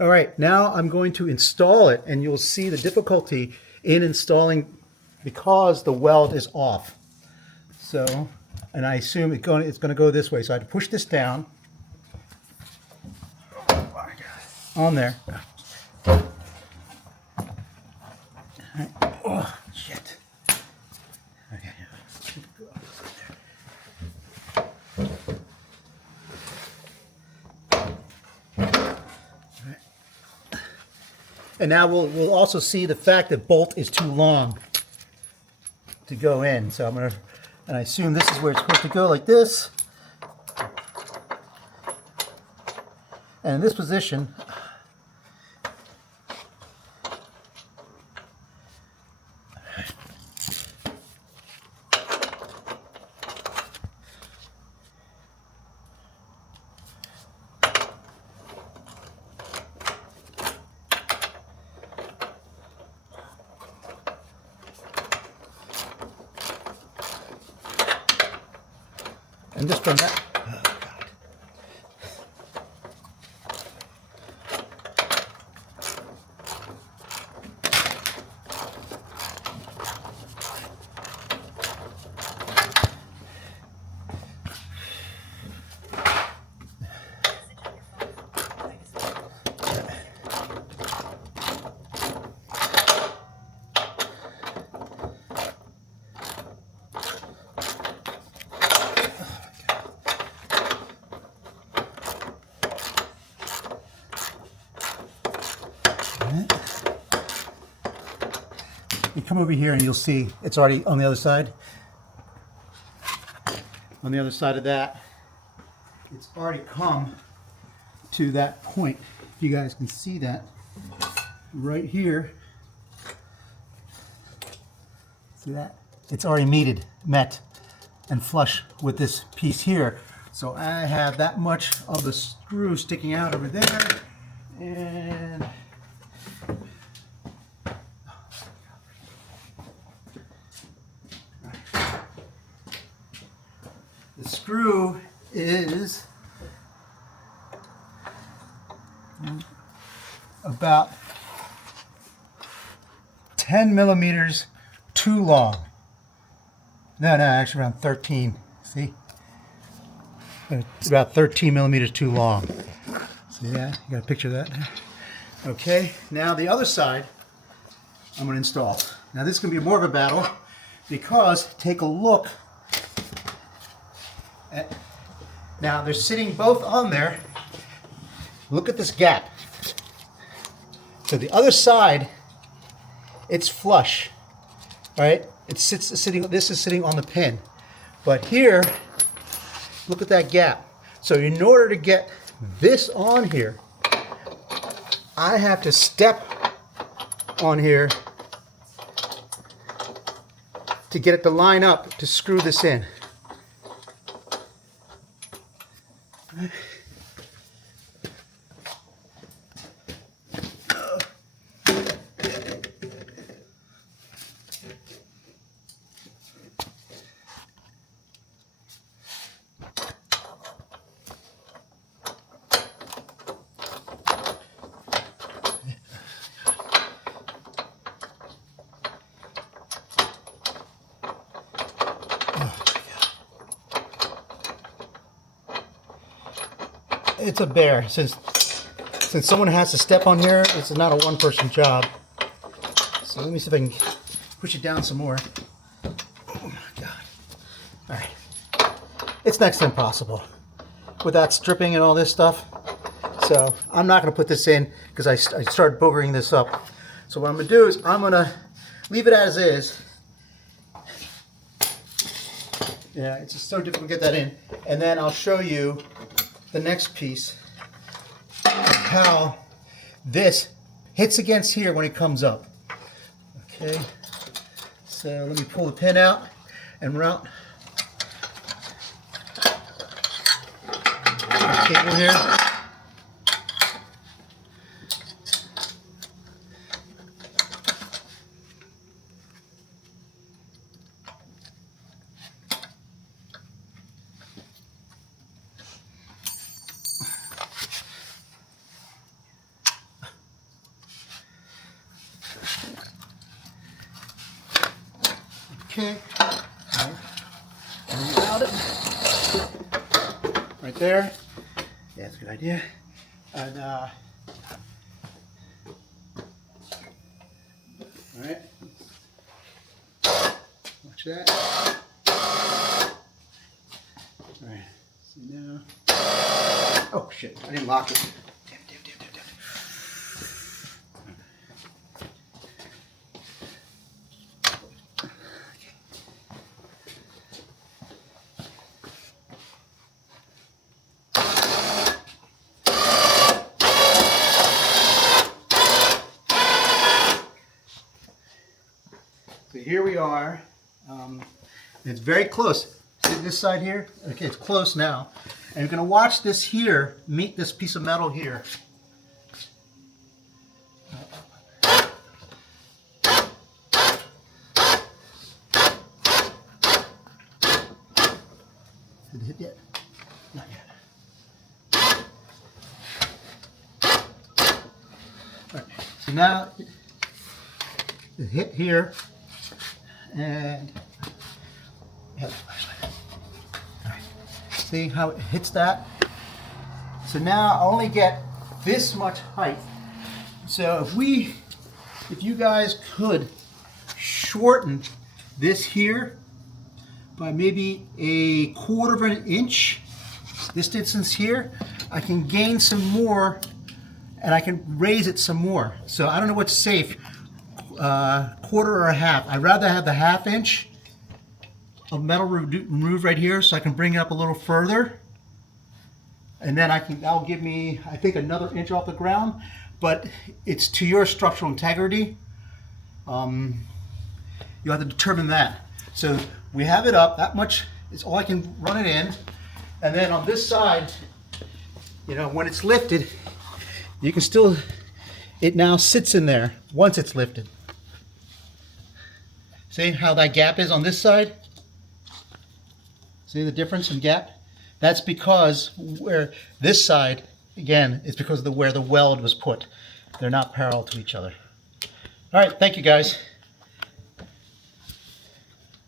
All right, now I'm going to install it, and you'll see the difficulty in installing because the weld is off. So, and I assume it's going to go this way. So I have to push this down on there. All right. Oh, shit. Okay. And now we'll also see the fact that bolt is too long to go in. So I'm gonna, and I assume this is where it's supposed to go, like this. And in this position, and just from that. You come over here and you'll see it's already on the other side. On the other side of that, it's already come to that point. If you guys can see that right here. See that? It's already met and flush with this piece here. So I have that much of the screw sticking out over there, and the screw is about 10 millimeters too long. No, actually around 13. See? It's about 13 millimeters too long. See that? You got a picture of that? Okay, now the other side I'm going to install. Now this is going to be more of a battle because take a look. Now they're sitting both on there. Look at this gap. So the other side, it's flush, right? This is sitting on the pin. But here, look at that gap. So in order to get this on here, I have to step on here to get it to line up to screw this in. It's a bear. Since someone has to step on here, it's not a one-person job. So let me see if I can push it down some more. Oh my God. All right. It's next to impossible with that stripping and all this stuff. So I'm not going to put this in because I started boogering this up. So what I'm going to do is I'm going to leave it as is. Yeah, it's just so difficult to get that in. And then I'll show you the next piece of how this hits against here when it comes up. Okay, so let me pull the pin out and route the cable here. Okay. Right. Around it. Right there. Yeah, that's a good idea. And all right. Watch that. All right. See now. Oh shit! I didn't lock it. Damn. So here we are. It's very close. See this side here? Okay, it's close now. And you're going to watch this here meet this piece of metal here. Did it hit yet? Not yet. All right. So now it hit here. And all right. See how it hits that? So now I only get this much height. So if you guys could shorten this here by maybe 1/4 of an inch, this distance here, I can gain some more and I can raise it some more. So I don't know what's safe. 1/4 or 1/2. I'd rather have the 1/2 inch of metal removed right here, so I can bring it up a little further, and then that'll give me, I think, another inch off the ground. But it's to your structural integrity. You have to determine that. So we have it up. That much is all I can run it in, and then on this side, you know, when it's lifted, you can still. It now sits in there once it's lifted. See how that gap is on this side? See the difference in gap? That's because where this side, again, is because of where the weld was put. They're not parallel to each other. All right, thank you guys.